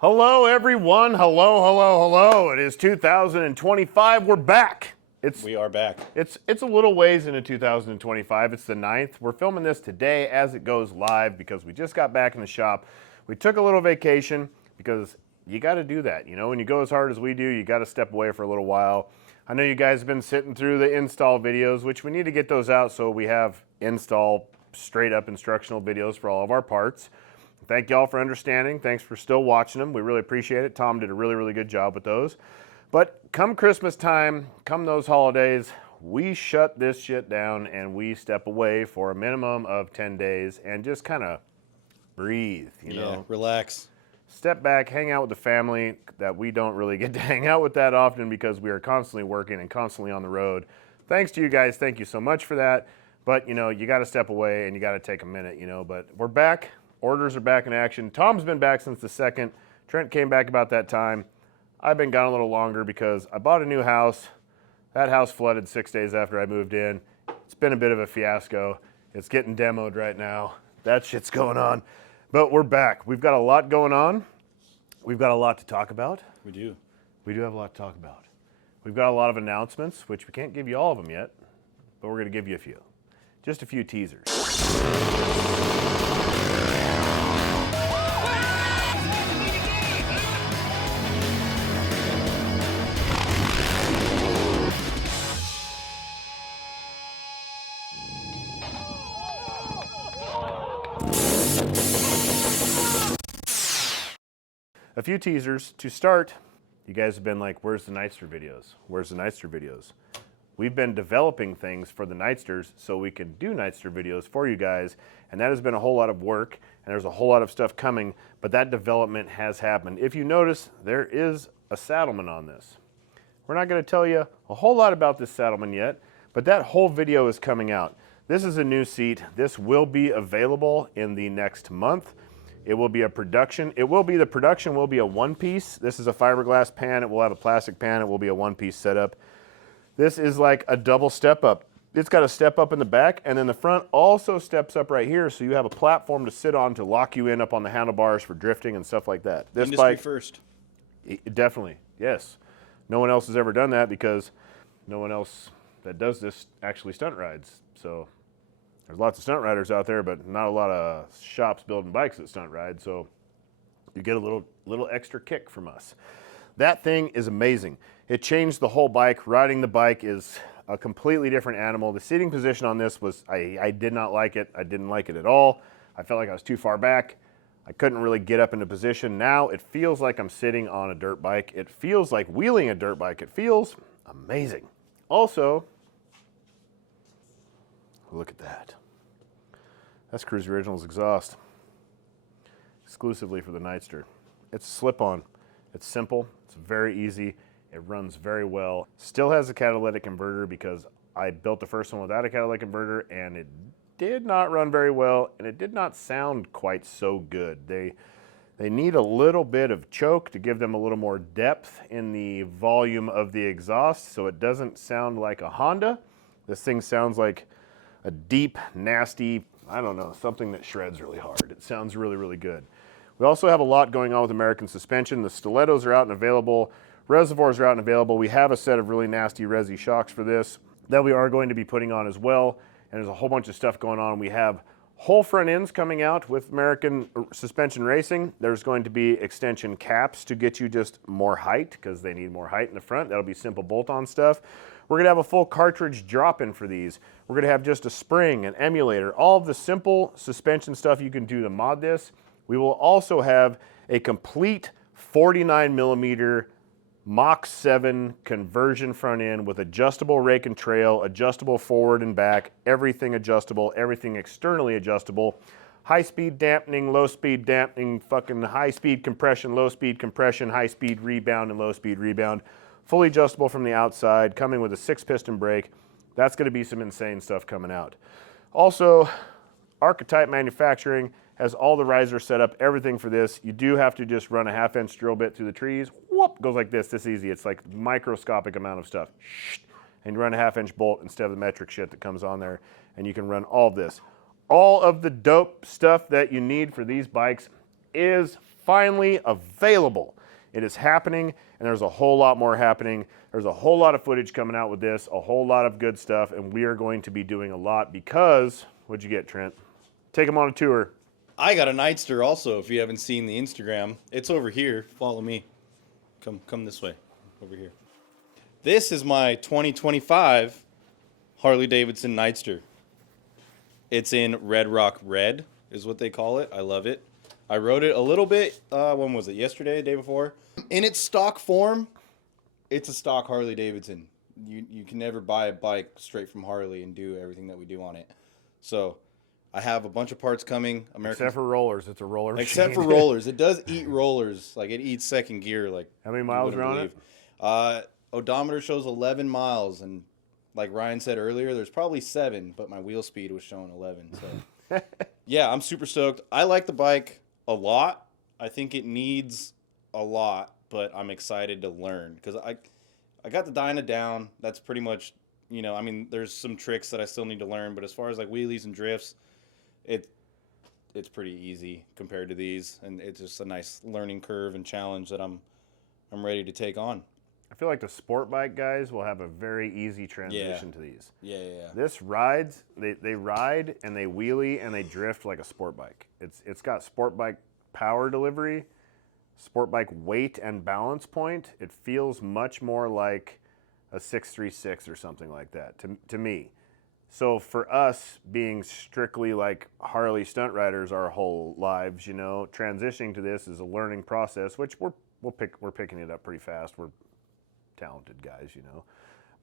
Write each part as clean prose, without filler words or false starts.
Hello, everyone. Hello, hello, hello. It is 2025. We're back. We are back. It's a little ways into 2025. It's the 9th. We're filming this today as it goes live because we just got back in the shop. We took a little vacation because you got to do that. You know, when you go as hard as we do, you got to step away for a little while. I know you guys have been sitting through the install videos, which we need to get those out so we have install straight up instructional videos for all of our parts. Thank y'all for understanding. Thanks for still watching them. We really appreciate it. Tom did a really, really good job with those. But come Christmas time, come those holidays, we shut this shit down and we step away for a minimum of 10 days and just kind of breathe, you know. Relax. Step back, hang out with the family that we don't really get to hang out with that often because we are constantly working and constantly on the road. Thanks to you guys. Thank you so much for that. But, you know, you got to step away and you got to take a minute, you know. But we're back. Orders are back in action. Tom's been back since the 2nd. Trent came back about that time. I've been gone a little longer because I bought a new house. That house flooded 6 days after I moved in. It's been a bit of a fiasco. It's getting demoed right now. That shit's going on. But we're back. We've got a lot going on. We've got a lot to talk about. We do. We do have a lot to talk about. We've got a lot of announcements, which we can't give you all of them yet, but we're going to give you a few. Just a few teasers. A few teasers. To start, you guys have been like, where's the Nightster videos? Where's the Nightster videos? We've been developing things for the Nightsters so we can do Nightster videos for you guys, and that has been a whole lot of work, and there's a whole lot of stuff coming, but that development has happened. If you notice, there is a saddleman on this. We're not going to tell you a whole lot about this saddleman yet, but that whole video is coming out. This is a new seat. This will be available in the next month. It will be a production. The production will be a one-piece. This is a fiberglass pan. It will have a plastic pan. It will be a one-piece setup. This is like a double step up. It's got a step up in the back, and then the front also steps up right here, so you have a platform to sit on to lock you in up on the handlebars for drifting and stuff like that. This Industry bike, first. Definitely, yes. No one else has ever done that because no one else that does this actually stunt rides. So there's lots of stunt riders out there, but not a lot of shops building bikes that stunt ride, so you get a little extra kick from us. That thing is amazing. It changed the whole bike. Riding the bike is a completely different animal. The seating position on this was, I did not like it. I didn't like it at all. I felt like I was too far back. I couldn't really get up into position. Now it feels like I'm sitting on a dirt bike. It feels like wheeling a dirt bike. It feels amazing. Also, look at that. That's Kruesi Originals exhaust, exclusively for the Nightster. It's slip-on. It's simple. It's very easy. It runs very well. Still has a catalytic converter because I built the first one without a catalytic converter and it did not run very well and it did not sound quite so good. They need a little bit of choke to give them a little more depth in the volume of the exhaust so it doesn't sound like a Honda. This thing sounds like a deep, nasty, I don't know, something that shreds really hard. It sounds really, really good. We also have a lot going on with American suspension. The stilettos are out and available. Reservoirs are out and available. We have a set of really nasty resi shocks for this that we are going to be putting on as well. And there's a whole bunch of stuff going on. We have whole front ends coming out with American Suspension Racing. There's going to be extension caps to get you just more height because they need more height in the front. That'll be simple bolt-on stuff. We're going to have a full cartridge drop-in for these. We're going to have just a spring, an emulator, all of the simple suspension stuff you can do to mod this. We will also have a complete 49 millimeter Mach 7 conversion front end with adjustable rake and trail, adjustable forward and back, everything adjustable, everything externally adjustable. High-speed dampening, low-speed dampening, fucking high-speed compression, low-speed compression, high-speed rebound, and low-speed rebound. Fully adjustable from the outside, coming with a 6-piston brake. That's going to be some insane stuff coming out. Also, Archetype Manufacturing has all the risers set up, everything for this. You do have to just run a 1/2-inch drill bit through the trees. Whoop, goes like this easy. It's like microscopic amount of stuff. And you run a 1/2-inch bolt instead of the metric shit that comes on there, and you can run all of this. All of the dope stuff that you need for these bikes is finally available. It is happening, and there's a whole lot more happening. There's a whole lot of footage coming out with this, a whole lot of good stuff, and we are going to be doing a lot because, what'd you get, Trent? Take them on a tour. I got a Nightster also, if you haven't seen the Instagram. It's over here. Follow me. Come this way. Over here. This is my 2025 Harley Davidson Nightster. It's in Red Rock Red, is what they call it. I love it. I rode it a little bit, when was it, yesterday, the day before? In its stock form, it's a stock Harley Davidson. You can never buy a bike straight from Harley and do everything that we do on it. So I have a bunch of parts coming. Except for rollers, it's a roller machine. Except for rollers. It does eat rollers. Like, it eats second gear. Like, how many miles are on it? Odometer shows 11 miles, and like Ryan said earlier, there's probably 7, but my wheel speed was showing 11. So, yeah, I'm super stoked. I like the bike a lot. I think it needs a lot, but I'm excited to learn because I got the Dyna down. That's pretty much, you know, I mean, there's some tricks that I still need to learn, but as far as like wheelies and drifts, it's pretty easy compared to these, and it's just a nice learning curve and challenge that I'm ready to take on. I feel like the sport bike guys will have a very easy transition to these. Yeah. This rides, they ride and they wheelie and they drift like a sport bike. It's got sport bike power delivery, sport bike weight and balance point. It feels much more like a 636 or something like that to me. So for us being strictly like Harley stunt riders our whole lives, you know, transitioning to this is a learning process, which we're picking it up pretty fast. We're talented guys, you know.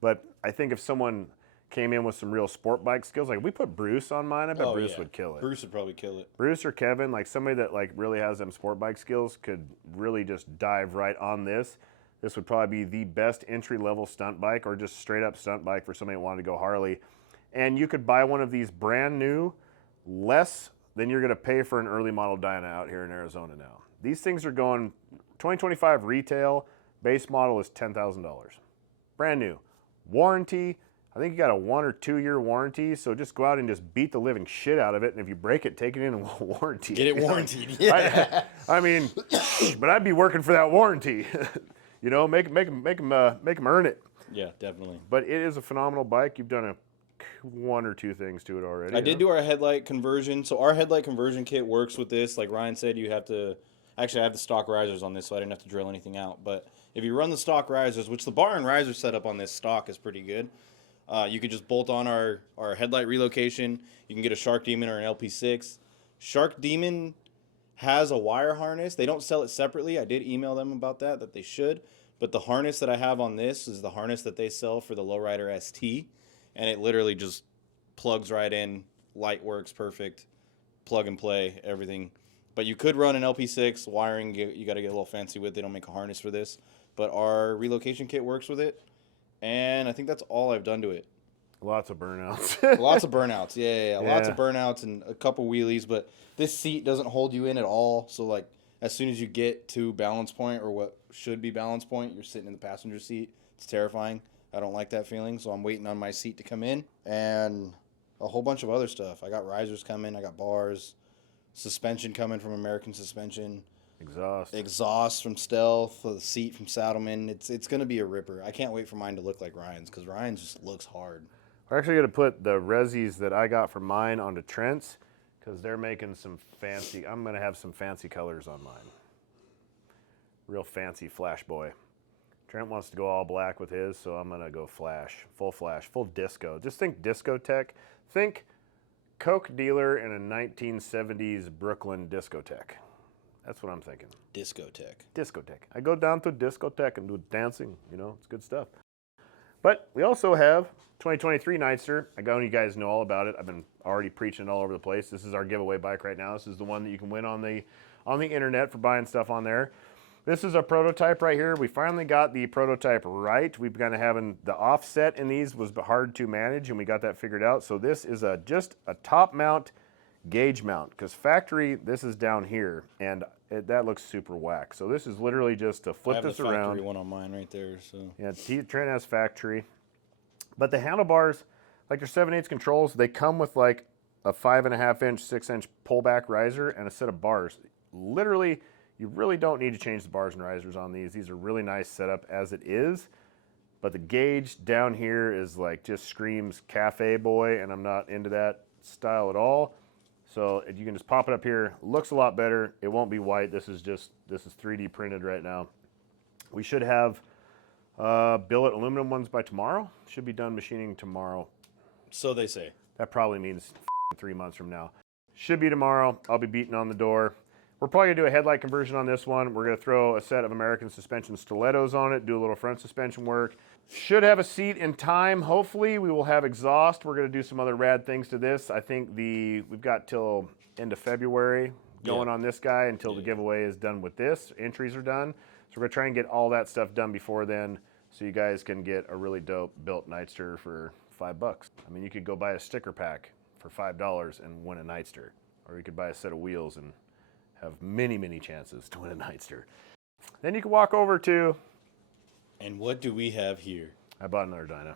But I think if someone came in with some real sport bike skills, like we put Bruce on mine, I bet Bruce would kill it. Bruce would probably kill it. Bruce or Kevin, like somebody that like really has them sport bike skills could really just dive right on this. This would probably be the best entry-level stunt bike or just straight up stunt bike for somebody who wanted to go Harley. And you could buy one of these brand new, less than you're going to pay for an early model Dyna out here in Arizona now. These things are going 2025 retail. Base model is $10,000. Brand new. Warranty, I think you got a 1 or 2 year warranty, so just go out and just beat the living shit out of it, and if you break it, take it in and warranty. Get it warranted, yeah. I mean, but I'd be working for that warranty. You know, make them earn it. Yeah, definitely. But it is a phenomenal bike. You've done 1 or 2 things to it already. I did do our headlight conversion. So our headlight conversion kit works with this. Like Ryan said, you have to... Actually, I have the stock risers on this, so I didn't have to drill anything out. But if you run the stock risers, which the bar and riser setup on this stock is pretty good, you could just bolt on our headlight relocation. You can get a Shark Demon or an LP6. Shark Demon has a wire harness. They don't sell it separately. I did email them about that they should. But the harness that I have on this is the harness that they sell for the Lowrider ST. And it literally just plugs right in. Light works perfect. Plug and play, everything. But you could run an LP6 wiring. You got to get a little fancy with it. They don't make a harness for this. But our relocation kit works with it. And I think that's all I've done to it. Lots of burnouts. Lots of burnouts. Yeah. Lots of burnouts and a couple wheelies. But this seat doesn't hold you in at all. So, like, as soon as you get to balance point or what should be balance point, you're sitting in the passenger seat. It's terrifying. I don't like that feeling. So I'm waiting on my seat to come in. And a whole bunch of other stuff. I got risers coming. I got bars. Suspension coming from American Suspension. Exhaust from Stealth. The seat from Saddleman. It's going to be a ripper. I can't wait for mine to look like Ryan's because Ryan's just looks hard. We're actually going to put the resis that I got for mine onto Trent's because they're making some fancy. I'm going to have some fancy colors on mine. Real fancy flash boy. Trent wants to go all black with his, so I'm going to go flash, full disco. Just think discotheque. Think Coke dealer in a 1970s Brooklyn discotheque. That's what I'm thinking. Discotheque. I go down to discotheque and do dancing. You know, it's good stuff. But we also have 2023 Nightster. I know you guys know all about it. I've been already preaching it all over the place. This is our giveaway bike right now. This is the one that you can win on the internet for buying stuff on there. This is a prototype right here. We finally got the prototype right. We've been having the offset in these was hard to manage, and we got that figured out. So this is just a top mount gauge mount, because factory, this is down here, and that looks super whack. So this is literally just to flip this around. I have the factory one on mine right there. So yeah, Trent has factory. But the handlebars, like their 7/8 controls, they come with like a 5.5 inch, 6 inch pullback riser and a set of bars. Literally, You really don't need to change the bars and risers on these. These are really nice setup as it is. But the gauge down here is like just screams cafe boy, and I'm not into that style at all. So you can just pop it up here. Looks a lot better. It won't be white. This is 3D printed right now. We should have billet aluminum ones by tomorrow. Should be done machining tomorrow. So they say. That probably means 3 months from now. Should be tomorrow. I'll be beating on the door. We're probably gonna do a headlight conversion on this one. We're gonna throw a set of American suspension stilettos on it, do a little front suspension work. Should have a seat in time. Hopefully we will have exhaust. We're gonna do some other rad things to this. I think we've got till end of February going on this guy until the giveaway is done with this. Entries are done. So we're gonna try and get all that stuff done before then so you guys can get a really dope built Nightster for $5. I mean, you could go buy a sticker pack for $5 and win a Nightster. Or you could buy a set of wheels and have many, many chances to win a Nightster. Then you can walk over to... And what do we have here? I bought another Dyna.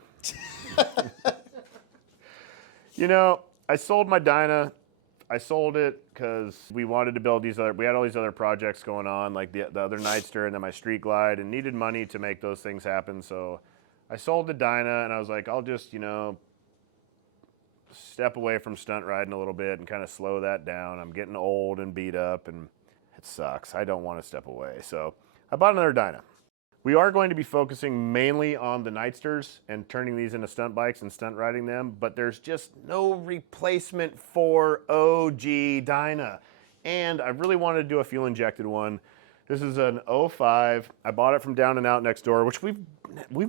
You know, I sold my Dyna. I sold it because we wanted to build these other... We had all these other projects going on, like the other Nightster and then my Street Glide, and needed money to make those things happen. So I sold the Dyna, and I was like, I'll just, you know, step away from stunt riding a little bit and kind of slow that down. I'm getting old and beat up, and it sucks. I don't want to step away. So I bought another Dyna. We are going to be focusing mainly on the Nightsters and turning these into stunt bikes and stunt riding them, but there's just no replacement for OG Dyna. And I really wanted to do a fuel injected one. This is an 05. I bought it from Down and Out next door, which we've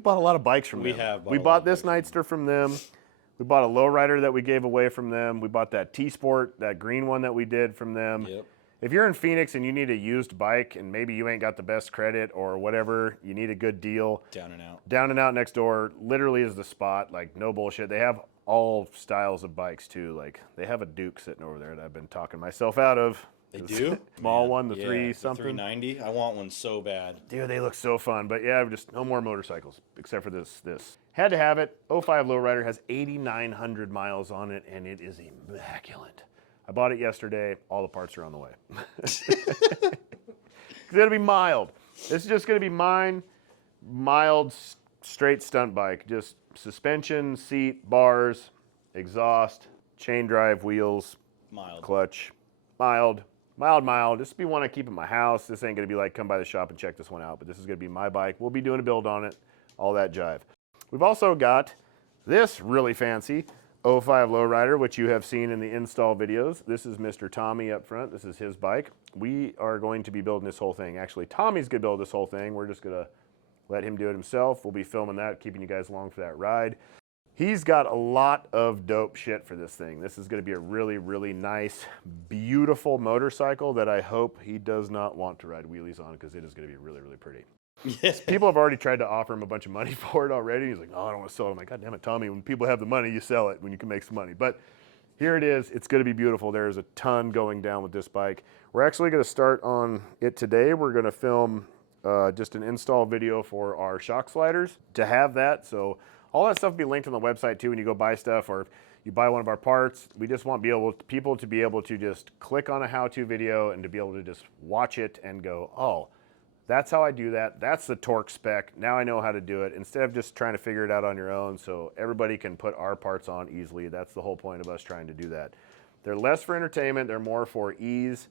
bought a lot of bikes from them. We bought this Nightster from them. We bought a lowrider that we gave away from them. We bought that T-Sport, that green one that we did from them. Yep. If you're in Phoenix and you need a used bike and maybe you ain't got the best credit or whatever, you need a good deal. Down and Out. Down and Out next door literally is the spot. Like, no bullshit. They have all styles of bikes too. Like, they have a Duke sitting over there that I've been talking myself out of. They do? Small one, the 3 something. 390. I want one so bad. Dude, they look so fun. But yeah, just no more motorcycles except for this. Had to have it. 05 lowrider has 8,900 miles on it, and it is immaculate. I bought it yesterday. All the parts are on the way. It's going to be mild. This is just going to be mine. Mild, straight stunt bike. Just suspension, seat, bars, exhaust, chain drive, wheels, Mild. clutch. Mild. Mild. This will be one I keep at my house. This ain't going to be like, come by the shop and check this one out. But this is going to be my bike. We'll be doing a build on it. All that jive. We've also got this really fancy 05 lowrider, which you have seen in the install videos. This is Mr. Tommy up front. This is his bike. We are going to be building this whole thing. Actually, Tommy's going to build this whole thing. We're just going to let him do it himself. We'll be filming that, keeping you guys along for that ride. He's got a lot of dope shit for this thing. This is going to be a really, really nice, beautiful motorcycle that I hope he does not want to ride wheelies on, because it is going to be really, really pretty. Yes. People have already tried to offer him a bunch of money for it already. He's like, no, I don't want to sell it. I'm like, God damn it, Tommy, when people have the money, you sell it when you can make some money. But here it is. It's going to be beautiful. There's a ton going down with this bike. We're actually going to start on it today. We're going to film just an install video for our shock sliders to have that. So all that stuff will be linked on the website too when you go buy stuff, or if you buy one of our parts. We just want people to be able to just click on a how-to video and to be able to just watch it and go, oh, that's how I do that. That's the torque spec. Now I know how to do it, instead of just trying to figure it out on your own, so everybody can put our parts on easily. That's the whole point of us trying to do that. They're less for entertainment. They're more for ease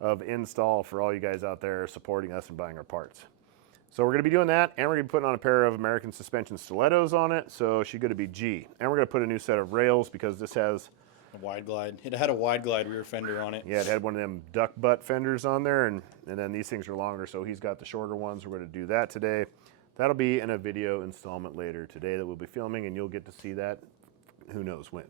of install for all you guys out there supporting us and buying our parts. So we're going to be doing that, and we're going to be putting on a pair of American suspension stilettos on it, so she's going to be G. And we're going to put a new set of rails because this has a wide glide. It had a wide glide rear fender on it. Yeah, it had one of them duck butt fenders on there, and then these things are longer, so he's got the shorter ones. We're going to do that today. That'll be in a video installment later today that we'll be filming, and you'll get to see that who knows when.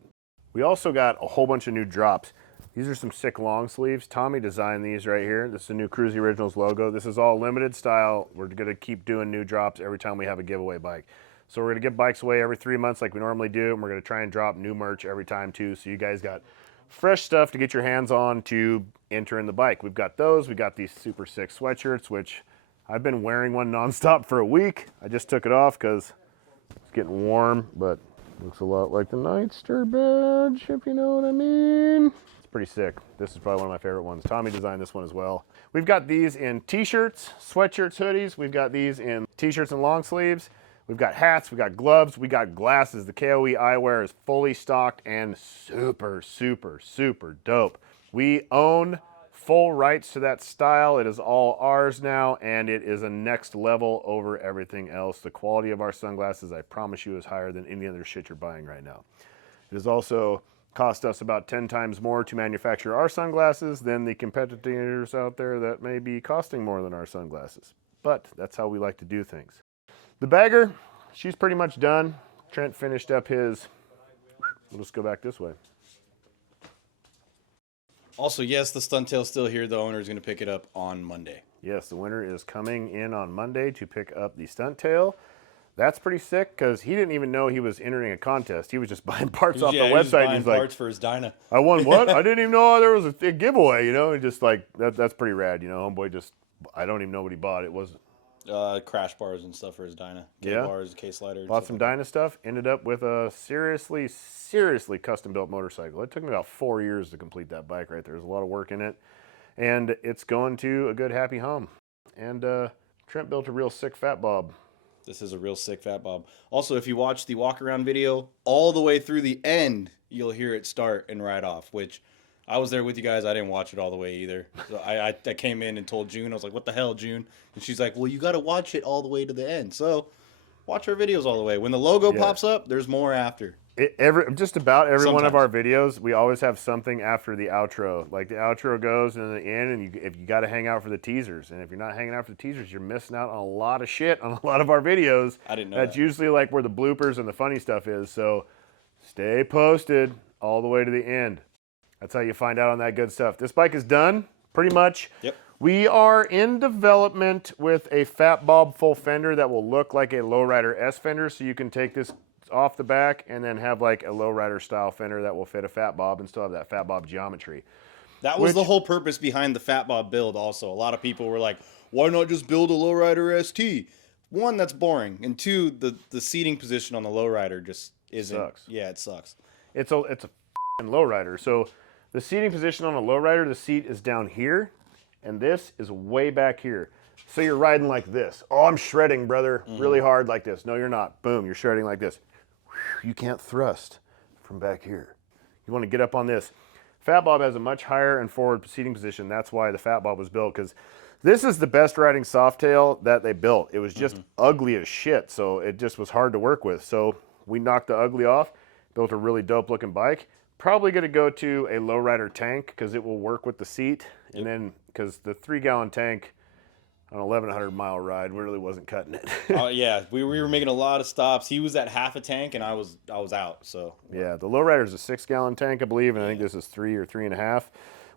We also got a whole bunch of new drops. These are some sick long sleeves. Tommy designed these right here. This is a new Kruesi Originals logo. This is all limited style. We're going to keep doing new drops every time we have a giveaway bike. So we're going to give bikes away every 3 months like we normally do, and we're going to try and drop new merch every time too, so you guys got fresh stuff to get your hands on to enter in the bike. We've got those. We got these super sick sweatshirts, which I've been wearing one nonstop for a week. I just took it off because it's getting warm, but looks a lot like the Nightster badge, if you know what I mean. pretty sick. This is probably one of my favorite ones. Tommy designed this one as well. We've got these in t-shirts, sweatshirts, hoodies. We've got these in t-shirts and long sleeves. We've got hats, we got gloves, we got glasses. The KOE eyewear is fully stocked and super, super, super dope. We own full rights to that style. It is all ours now, and it is a next level over everything else. The quality of our sunglasses, I promise you, is higher than any other shit you're buying right now. It has also cost us about 10 times more to manufacture our sunglasses than the competitors out there that may be costing more than our sunglasses. But that's how we like to do things. The bagger, she's pretty much done. Trent finished up his. We'll just go back this way. Also, yes, the stunt tail's still here. The owner is going to pick it up on Monday. Yes, the winner is coming in on Monday to pick up the stunt tail. That's pretty sick because he didn't even know he was entering a contest. He was just buying parts off the website. He's like, parts for his Dyna. I won what? I didn't even know there was a giveaway, you know? And just like, that's pretty rad, you know? Homeboy just, I don't even know what he bought. It was crash bars and stuff for his Dyna. Bars, K-slider. Bought some Dyna stuff. Ended up with a seriously, seriously custom-built motorcycle. It took me about 4 years to complete that bike right there. There's a lot of work in it. And it's going to a good, happy home. And Trent built a real sick fat bob. This is a real sick fat bob. Also, if you watch the walk-around video, all the way through the end, you'll hear it start and ride off, which I was there with you guys. I didn't watch it all the way either. So I came in and told June. I was like, what the hell, June? And she's like, well, you got to watch it all the way to the end. So watch our videos all the way. When the logo pops up, there's more after. Just about every one of our videos, we always have something after the outro. Like the outro goes and then the end, and if you got to hang out for the teasers. And if you're not hanging out for the teasers, you're missing out on a lot of shit on a lot of our videos. I didn't know That's that. usually like where the bloopers and the funny stuff is. So stay posted all the way to the end. That's how you find out on that good stuff. This bike is done, pretty much. Yep. We are in development with a fat bob full fender that will look like a lowrider S fender, so you can take this off the back and then have like a lowrider style fender that will fit a fat bob and still have that fat bob geometry. That was the whole purpose behind the fat bob build also. A lot of people were like, why not just build a lowrider ST? One, that's boring. And two, the seating position on the lowrider just isn't. Sucks. Yeah, it sucks. It's a f***ing lowrider. So the seating position on a lowrider, the seat is down here, and this is way back here. So you're riding like this. Oh, I'm shredding, brother, really hard like this. No, you're not. Boom, you're shredding like this. You can't thrust from back here. You want to get up on this. Fat Bob has a much higher and forward seating position. That's why the Fat Bob was built, because this is the best riding softail that they built. It was just ugly as shit, so it just was hard to work with. So we knocked the ugly off, built a really dope looking bike. Probably going to go to a lowrider tank because it will work with the seat. And then, because the 3-gallon tank on an 1,100 mile ride really wasn't cutting it. Oh yeah, we were making a lot of stops. He was at half a tank and I was out. So yeah, the lowrider is a 6-gallon tank, I believe, and I think this is 3 or 3.5.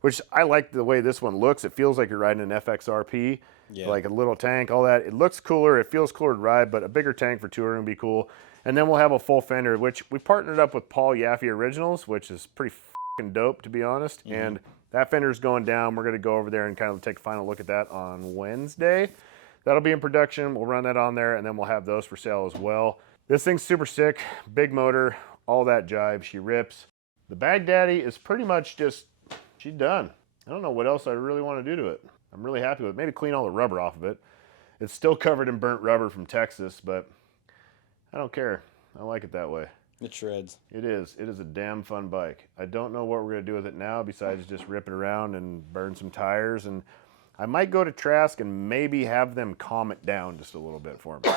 Which I like the way this one looks. It feels like you're riding an FXRP, like a little tank, all that. It looks cooler. It feels cooler to ride, but a bigger tank for touring would be cool. And then we'll have a full fender, which we partnered up with Kruesi Originals, which is pretty fucking dope, to be honest. And that fender's going down. We're going to go over there and kind of take a final look at that on Wednesday. That'll be in production. We'll run that on there, and then we'll have those for sale as well. This thing's super sick. Big motor, all that jive. She rips. The Baghdaddy is pretty much just, she's done. I don't know what else I really want to do to it. I'm really happy with it. Maybe clean all the rubber off of it. It's still covered in burnt rubber from Texas, but I don't care. I like it that way. it shreds. It is. It is a damn fun bike. I don't know what we're going to do with it now besides just rip it around and burn some tires. And I might go to Trask and maybe have them calm it down just a little bit for me.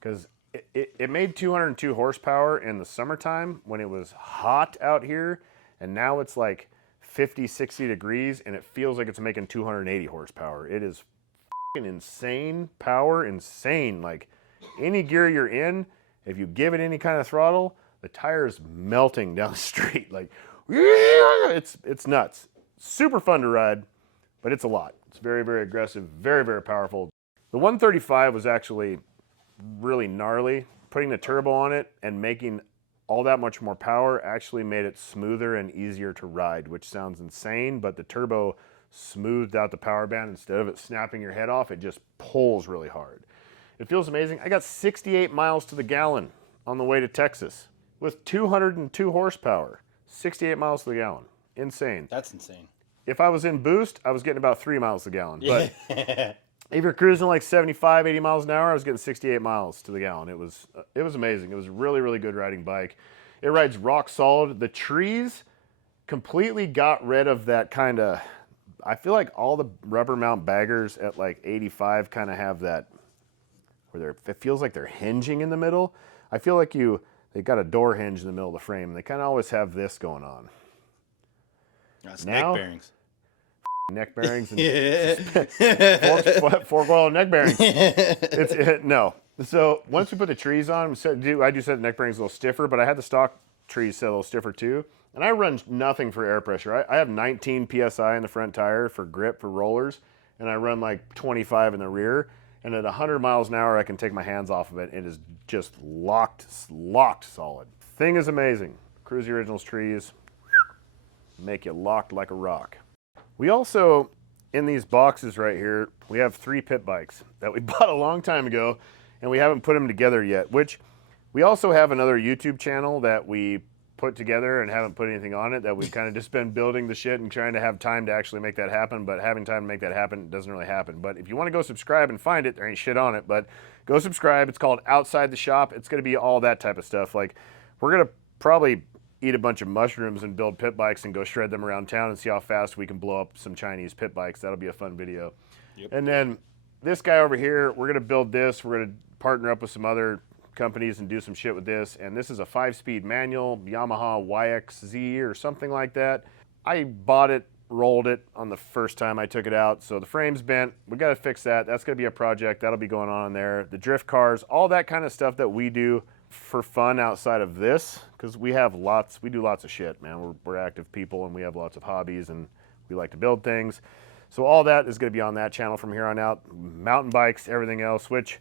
Because it made 202 horsepower in the summertime when it was hot out here. And now it's like 50, 60 degrees, and it feels like it's making 280 horsepower. It is f***ing insane power, insane. Like, any gear you're in, if you give it any kind of throttle, the tire is melting down the street. Like, it's nuts. Super fun to ride, but it's a lot. It's very, very aggressive, very, very powerful. The 135 was actually really gnarly. Putting the turbo on it and making all that much more power actually made it smoother and easier to ride, which sounds insane, but the turbo smoothed out the power band. Instead of it snapping your head off, it just pulls really hard. It feels amazing. I got 68 miles to the gallon on the way to Texas with 202 horsepower, 68 miles to the gallon. Insane. That's insane. If I was in boost, I was getting about 3 miles a gallon. But Yeah. if you're cruising like 75, 80 miles an hour, I was getting 68 miles to the gallon. It was amazing. It was a really, really good riding bike. It rides rock solid. The trees completely got rid of that kind of, I feel like all the rubber mount baggers at like 85 kind of have that, where it feels like they're hinging in the middle. I feel like they got a door hinge in the middle of the frame. And they kind of always have this going on. That's Now, neck bearings. Neck bearings and fork oil neck bearings. No. So once we put the trees on, I do set the neck bearings a little stiffer, but I had the stock trees set a little stiffer too. And I run nothing for air pressure. I have 19 PSI in the front tire for grip for rollers, and I run like 25 in the rear. And at 100 miles an hour, I can take my hands off of it. It is just locked solid. Thing is amazing. Kruesi Originals trees make you locked like a rock. We also, in these boxes right here, we have 3 pit bikes that we bought a long time ago, and we haven't put them together yet, which we also have another YouTube channel that we put together and haven't put anything on it, that we've kind of just been building the shit and trying to have time to actually make that happen, but having time to make that happen doesn't really happen. But if you want to go subscribe and find it, there ain't shit on it, but go subscribe. It's called Outside the Shop. It's going to be all that type of stuff. Like, we're going to probably eat a bunch of mushrooms and build pit bikes and go shred them around town and see how fast we can blow up some Chinese pit bikes. That'll be a fun video. Yep. And then this guy over here, we're going to build this. We're going to partner up with some other companies and do some shit with this. And this is a 5-speed manual, Yamaha YXZ or something like that. I bought it, rolled it on the first time I took it out. So the frame's bent. We got to fix that. That's going to be a project. That'll be going on there. The drift cars, all that kind of stuff that we do for fun outside of this, because we do lots of shit, man. We're active people and we have lots of hobbies and we like to build things. So all that is going to be on that channel from here on out. Mountain bikes, everything else, which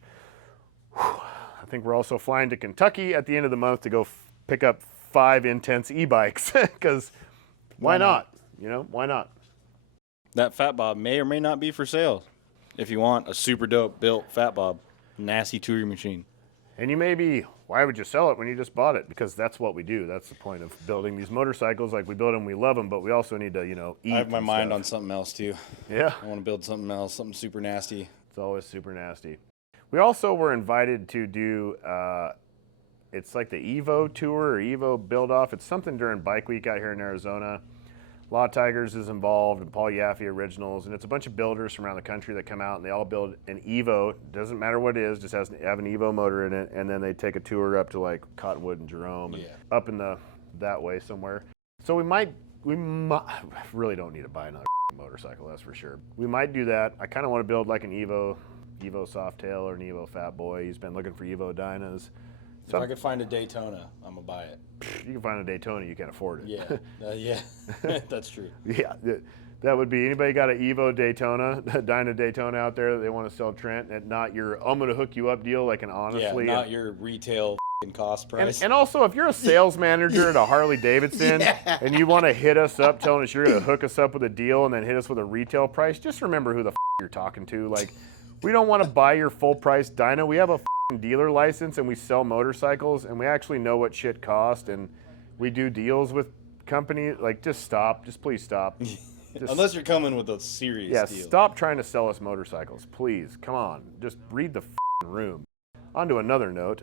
I think we're also flying to Kentucky at the end of the month to go pick up 5 intense e-bikes, because why not? You know, why not? That Fat Bob may or may not be for sale if you want a super dope built Fat Bob. Nasty touring machine. And you may be, why would you sell it when you just bought it? Because that's what we do. That's the point of building these motorcycles. Like, we build them, we love them, but we also need to, eat. I have my mind on something else too. Yeah. I want to build something else, something super nasty. It's always super nasty. We also were invited to do, it's like the Evo tour or Evo build-off. It's something during Bike Week out here in Arizona. Law Tigers is involved, and Paul Yaffe Originals, and it's a bunch of builders from around the country that come out, and they all build an Evo. Doesn't matter what it is, just has to have an Evo motor in it, and then they take a tour up to like Cottonwood and Jerome, and up in that way somewhere. So we might really don't need to buy another motorcycle, that's for sure. We might do that. I kind of want to build like an Evo Softail or an Evo Fat Boy. He's been looking for Evo Dynas. If I could find a Daytona, I'm going to buy it. You can find a Daytona, you can't afford it. Yeah, that's true. Yeah, that would be, anybody got an Evo Daytona, a Dyna Daytona out there that they want to sell Trent, and not your, I'm going to hook you up deal, like an honestly. Yeah, not your retail cost price. And also, if you're a sales manager at a Harley Davidson and you want to hit us up telling us you're going to hook us up with a deal and then hit us with a retail price, just remember who the you're talking to. Like, we don't want to buy your full price Dyna. We have a dealer license and we sell motorcycles and we actually know what shit cost, and we do deals with companies. Like, just stop. Just please stop. Unless you're coming with a serious deal. Stop trying to sell us motorcycles. Please, come on. Just read the room. On to another note.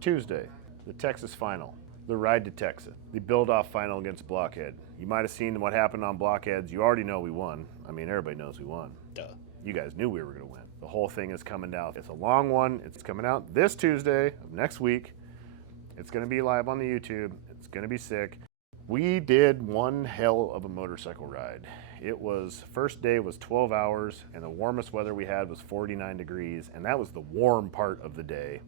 Tuesday, the Texas final. The ride to Texas. The build-off final against Blockhead. You might have seen what happened on Blockheads. You already know we won. I mean, everybody knows we won. Duh. You guys knew we were going to win. The whole thing is coming out. It's a long one. It's coming out this Tuesday of next week. It's going to be live on the YouTube. It's going to be sick. We did one hell of a motorcycle ride. It was, first day was 12 hours, and the warmest weather we had was 49 degrees, and that was the warm part of the day.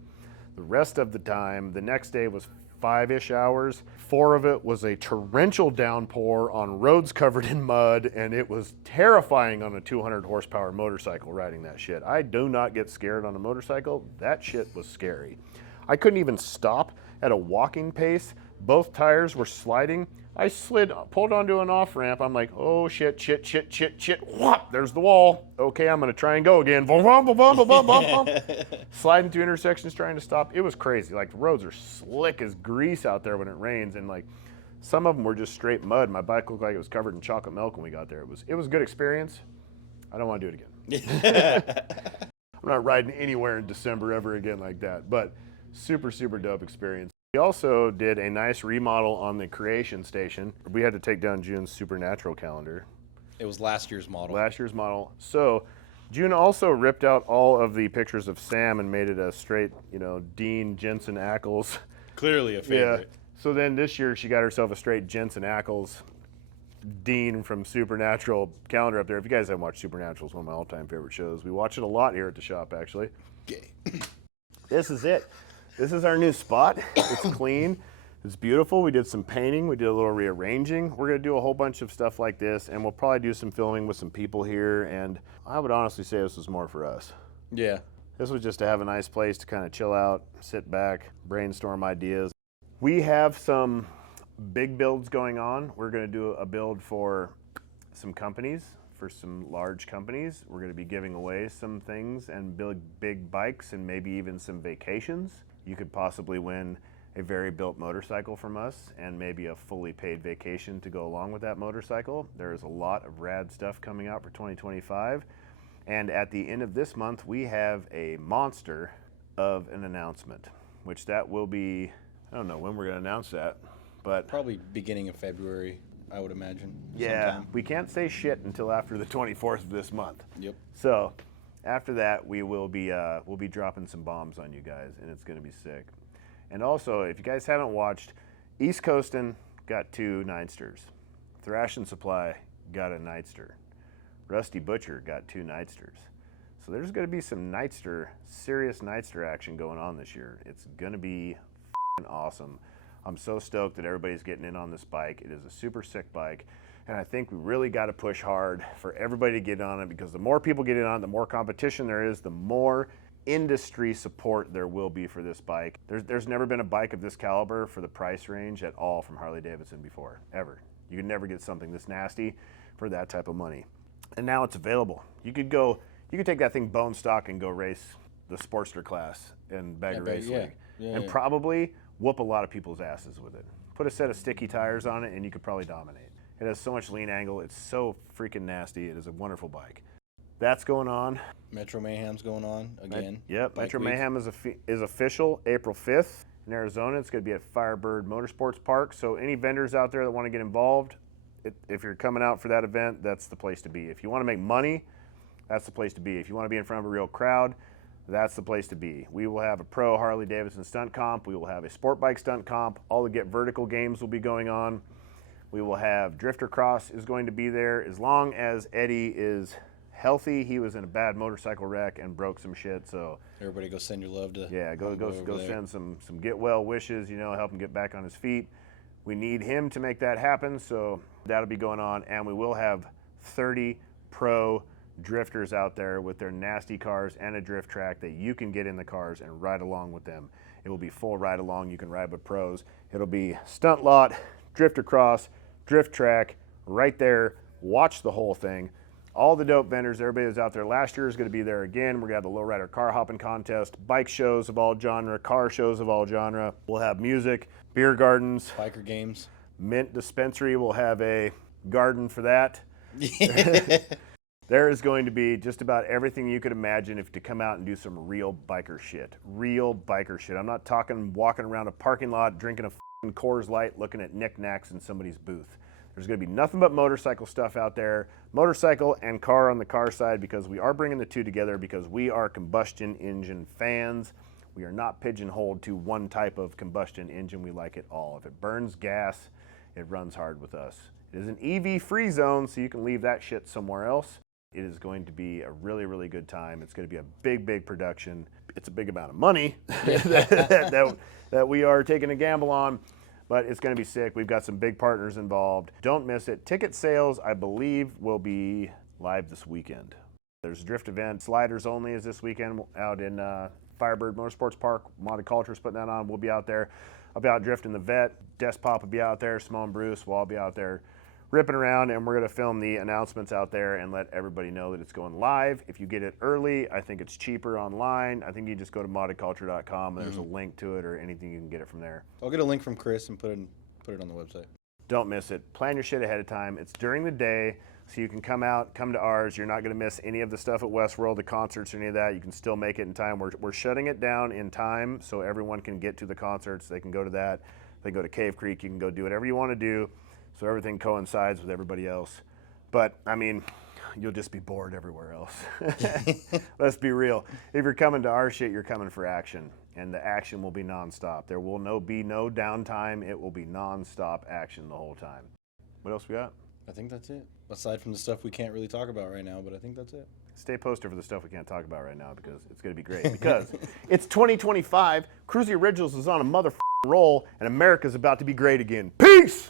The rest of the time, the next day was 5-ish hours. 4 of it was a torrential downpour on roads covered in mud, and it was terrifying on a 200 horsepower motorcycle riding that shit. I do not get scared on a motorcycle. That shit was scary. I couldn't even stop at a walking pace. Both tires were sliding. I pulled onto an off-ramp. I'm like, oh shit. Whop, there's the wall. Okay, I'm gonna try and go again. Sliding through intersections, trying to stop. It was crazy. Like, the roads are slick as grease out there when it rains, and like, Some of them were just straight mud. My bike looked like it was covered in chocolate milk when we got there. It was a good experience. I don't want to do it again. I'm not riding anywhere in December ever again like that, but super, super dope experience. We also did a nice remodel on the creation station. We had to take down June's Supernatural calendar. It was last year's model. Last year's model. So June also ripped out all of the pictures of Sam and made it a straight, Dean Jensen Ackles. Clearly a favorite. Yeah. So then this year she got herself a straight Jensen Ackles Dean from Supernatural calendar up there. If you guys haven't watched Supernatural, it's one of my all-time favorite shows. We watch it a lot here at the shop, actually. Gay. This is it. This is our new spot. It's clean. It's beautiful. We did some painting. We did a little rearranging. We're going to do a whole bunch of stuff like this, and we'll probably do some filming with some people here, and I would honestly say this was more for us. Yeah. This was just to have a nice place to kind of chill out, sit back, brainstorm ideas. We have some big builds going on. We're going to do a build for some companies, for some large companies. We're going to be giving away some things and build big bikes and maybe even some vacations. You could possibly win a very built motorcycle from us and maybe a fully paid vacation to go along with that motorcycle. There's a lot of rad stuff coming out for 2025. And at the end of this month, we have a monster of an announcement, which that will be, I don't know when we're going to announce that, but Probably beginning of February, I would imagine. yeah, sometime. we can't say shit until after the 24th of this month. Yep. So after that, we'll be dropping some bombs on you guys, and it's going to be sick. And also, if you guys haven't watched, East Coastin' got 2 Nightsters. Thrash and Supply got a Nightster. Rusty Butcher got 2 Nightsters. So there's going to be some serious Nightster action going on this year. It's going to be f***ing awesome. I'm so stoked that everybody's getting in on this bike. It is a super sick bike, and I think we really got to push hard for everybody to get on it, because the more people get in on it, the more competition there is, the more industry support there will be for this bike. There's never been a bike of this caliber for the price range at all from Harley Davidson before, ever. You can never get something this nasty for that type of money. And now it's available. You could take that thing bone stock and go race the Sportster class in Bagger Race League. And probably whoop a lot of people's asses with it. Put a set of sticky tires on it and you could probably dominate. It has so much lean angle. It's so freaking nasty. It is a wonderful bike. That's going on. Metro Mayhem's going on again. Yep, Metro Week. Mayhem is official April 5th in Arizona. It's going to be at Firebird Motorsports Park. So any vendors out there that want to get involved, if you're coming out for that event, that's the place to be. If you want to make money, that's the place to be. If you want to be in front of a real crowd, that's the place to be. We will have a pro Harley Davidson stunt comp. We will have a sport bike stunt comp. All the Get Vertical games will be going on. We will have Drifter Cross is going to be there as long as Eddie is healthy. He was in a bad motorcycle wreck and broke some shit, so Everybody go send your love to. yeah, go send some get well wishes, help him get back on his feet. We need him to make that happen, so that'll be going on, and we will have 30 pro drifters out there with their nasty cars and a drift track that you can get in the cars and ride along with them. It will be full ride along. You can ride with pros. It'll be stunt lot, drifter cross, drift track, right there. Watch the whole thing. All the dope vendors, everybody was out there last year is going to be there again. We're going to have the lowrider car hopping contest, bike shows of all genre, car shows of all genre. We'll have music, beer gardens, Biker games. Mint Dispensary will have a garden for that. There is going to be just about everything you could imagine to come out and do some real biker shit. Real biker shit. I'm not talking walking around a parking lot drinking a f***ing Coors Light looking at knickknacks in somebody's booth. There's going to be nothing but motorcycle stuff out there. Motorcycle and car on the car side, because we are bringing the two together because we are combustion engine fans. We are not pigeonholed to one type of combustion engine. We like it all. If it burns gas, it runs hard with us. It is an EV free zone, so you can leave that shit somewhere else. It is going to be a really, really good time. It's going to be a big, big production. It's a big amount of money that we are taking a gamble on, but it's going to be sick. We've got some big partners involved. Don't miss it. Ticket sales, I believe, will be live this weekend. There's a drift event. Sliders only is this weekend out in Firebird Motorsports Park. Modded Culture's putting that on. We'll be out there. I'll be out drifting the vet. Despop will be out there. Simone Bruce will all be out there ripping around, and we're going to film the announcements out there and let everybody know that it's going live. If you get it early, I think it's cheaper online. I think you just go to moddedculture.com and there's a link to it, or anything you can get it from there. I'll get a link from Chris and put it on the website. Don't miss it. Plan your shit ahead of time. It's during the day, so you can come to ours. You're not going to miss any of the stuff at Westworld, the concerts, or any of that. You can still make it in time. We're shutting it down in time so everyone can get to the concerts. They can go to that. They go to Cave Creek. You can go do whatever you want to do, so everything coincides with everybody else. But, I mean, you'll just be bored everywhere else. Let's be real. If you're coming to our shit, you're coming for action. And the action will be nonstop. There will be no downtime. It will be nonstop action the whole time. What else we got? I think that's it. Aside from the stuff we can't really talk about right now, but I think that's it. Stay posted for the stuff we can't talk about right now because it's going to be great. Because it's 2025, Kruesi Originals is on a motherfucking roll, and America's about to be great again. Peace!